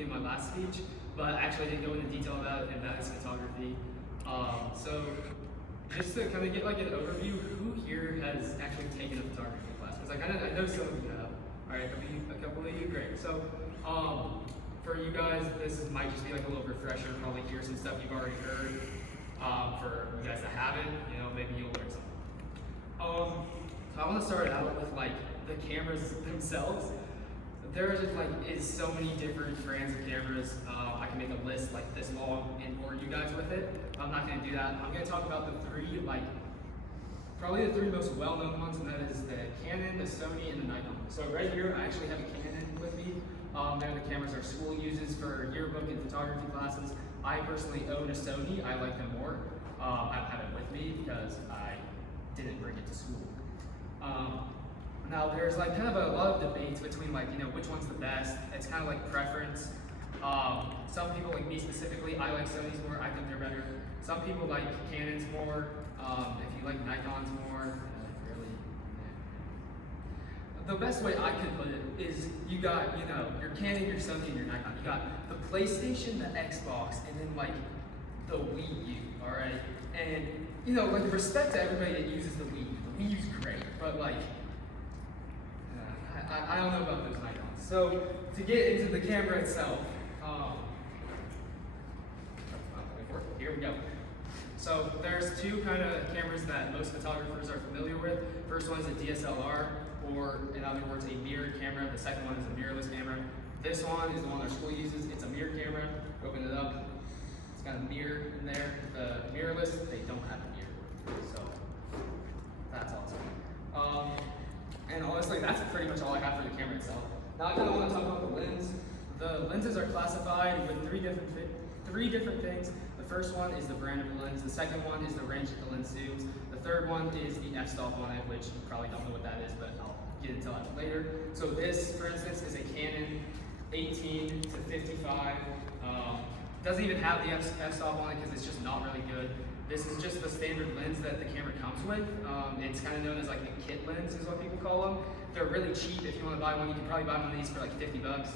quickly in my last speech, but actually I didn't go into detail about it, and that is photography. So just to kind of get like an overview, who here has actually taken a photography class? Because like, I know some of you have. All right, a couple of you, great. So for you guys, might just be like a little refresher, probably hear some stuff you've already heard. For you guys that haven't, maybe you'll learn something. So I want to start out with like the cameras themselves. There is so many different brands of cameras. I can make a list like this long and bore you guys with it. I'm not going to do that. I'm going to talk about the three, probably the three most well-known ones, and that is the Canon, the Sony, and the Nikon. So right here, I actually have a Canon with me. They're the cameras our school uses for yearbook and photography classes. I personally own a Sony. I like them more. I don't have it with me because I didn't bring it to school. Now there's like kind of a lot of debates between which one's the best. It's kind of like preference. Some people, like me specifically, I like Sony's more. I think they're better. Some people like Canons more. If you like Nikon's more, really. The best way I could put it is you got your Canon, your Sony, and your Nikon. You got the PlayStation, the Xbox, and then like the Wii U. All right, and like respect to everybody that uses the Wii U. The Wii U's great, but like. I don't know about those Nikons. So to get into the camera itself, here we go. So there's two kind of cameras that most photographers are familiar with. First one is a DSLR, or in other words, a mirrored camera. The second one is a mirrorless camera. This one is the one our school uses. It's a mirror camera. Open it up. It's got a mirror in there. The mirrorless, they don't have a mirror. So that's awesome. And honestly, that's pretty much all I have for the camera itself. Now I kind of want to talk about the lens. The lenses are classified with three different things. The first one is the brand of the lens. The second one is the range that the lens zooms. The third one is the f-stop on it, which you probably don't know what that is, but I'll get into that later. So this, for instance, is a Canon 18 to 55. Doesn't even have the f-stop on it because it's just not really good. This is just the standard lens that the camera comes with. It's kind of known as like the kit lens is what people call them. They're really cheap. If you want to buy one, you can probably buy one of these for like 50 bucks.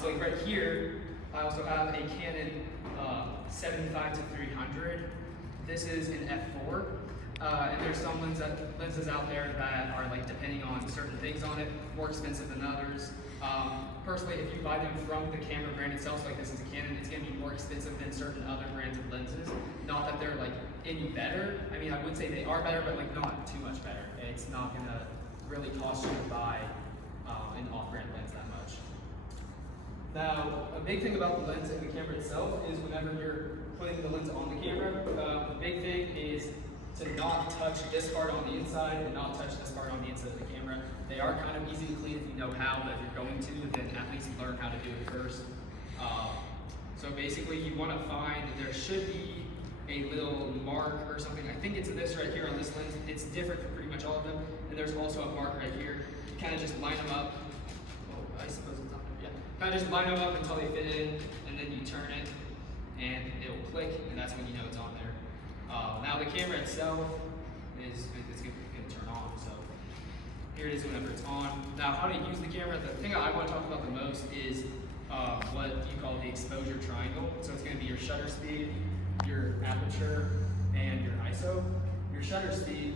So like right here, I also have a Canon 75 to 300. This is an f4. And there's some lenses out there that are like depending on certain things on it, more expensive than others. Personally, if you buy them from the camera brand itself, so like this is a Canon, it's going to be more expensive than certain other brands of lenses. Not that they're like any better. I mean, I would say they are better, but like not too much better. It's not going to really cost you to buy an off-brand lens that much. Now, a big thing about the lens and the camera itself is whenever you're putting the lens on the camera, the big thing is to not touch this part on the inside and not touch this part on the inside of the camera. They are kind of easy to clean if you know how, but if you're going to, then at least learn how to do it first. So basically you want to find, there should be a little mark or something. I think it's this right here on this lens. It's different for pretty much all of them. And there's also a mark right here. You kind of just line them up. Oh, I suppose it's not there. Yeah. Kind of just line them up until they fit in, and then you turn it, and it will click, and that's when you know it's on there. Now the camera itself is going to turn on. So here it is whenever it's on. Now how to use the camera, the thing I want to talk about the most is what you call the exposure triangle. So it's going to be your shutter speed, your aperture, and your ISO. Your shutter speed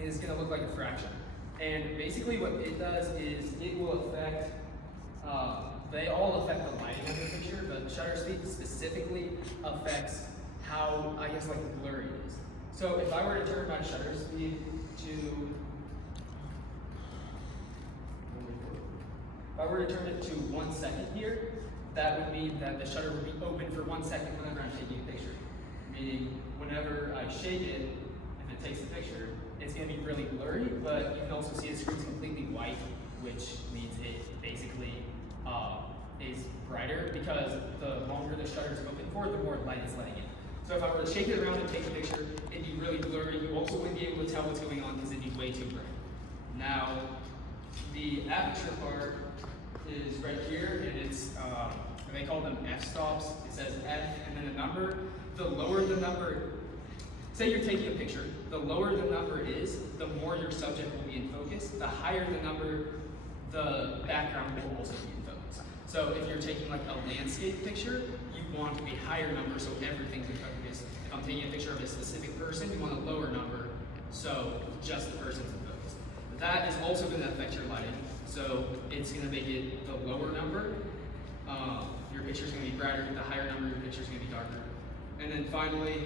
is going to look like a fraction. And basically what it does is it will affect, they all affect the lighting of the picture, but shutter speed specifically affects how, I guess, like blurry it is. So if I were to turn my shutter speed to, if I were to turn it to 1 second here, that would mean that the shutter would be open for 1 second whenever I'm taking a picture. Meaning, whenever I shake it, if it takes a picture, it's going to be really blurry, but you can also see the screen's completely white, which means it basically is brighter because the longer the shutter is open for, the more light it's letting in. So if I were to shake it around and take a picture, it'd be really blurry. You also wouldn't be able to tell what's going on because it'd be way too bright. Now, the aperture part is right here, and it's, they call them f-stops. It says F and then a number. The lower the number, say you're taking a picture, the lower the number is, the more your subject will be in focus. The higher the number, the background will also be in focus. So if you're taking like a landscape picture, you want a higher number so everything's in focus. If I'm taking a picture of a specific person, you want a lower number so just the person's in focus. That is also going to affect your lighting. So it's going to make it the lower number. Your picture's going to be brighter. The higher number, your picture's going to be darker. And then finally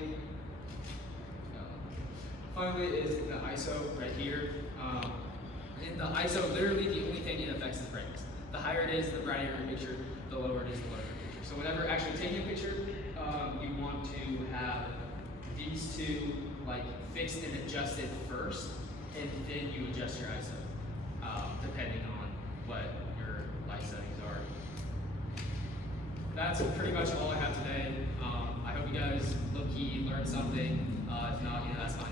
is the ISO right here. In the ISO, literally the only thing it affects is brightness. The higher it is, the brighter your picture, the lower it is, the lower your picture. So whenever actually taking a picture, you want to have these two like fixed and adjusted first, and then you adjust your ISO, depending on what your light settings are. That's pretty much all I have today. I hope you guys low-key learned something. If not, that's fine.